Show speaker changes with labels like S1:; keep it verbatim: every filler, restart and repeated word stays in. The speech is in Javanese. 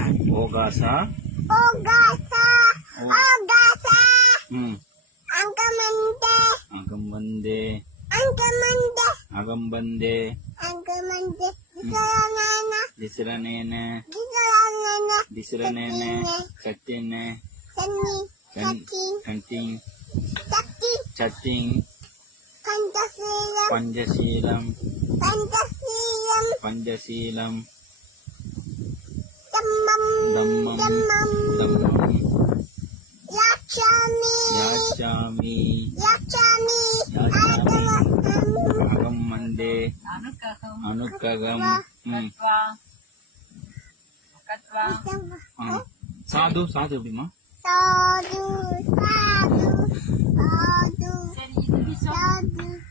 S1: Ogasa.
S2: Ogasa.
S1: O-
S2: Ogasa.
S1: Hmm.
S2: Angamande.
S1: Agambande.
S2: Angamande.
S1: Agambande.
S2: Angamande. Disaranana.
S1: Disranene.
S2: Disaranana.
S1: Disranene. Satine.
S2: Sani.
S1: Kan-
S2: Satin.
S1: Kanting.
S2: Sakti.
S1: Chatting.
S2: Pancasilam.
S1: Panjasilam.
S2: Pancasilam.
S1: Panjasilam.
S2: Dhammam.
S1: Dhammam.
S2: Dhammam.
S1: Dhammam.
S2: Yachami.
S1: Yachami.
S2: Yachami.
S1: Yachami.
S2: Agam.
S1: Agamande.
S3: Anukaham.
S1: Anukagam. Hmm.
S3: Katva. Katva.
S1: Ah. Sadhu. Sadhu எப்படிமா?
S2: Sadu. Sadu. Sadu.
S3: சரி இது விஷம்
S2: Sadu.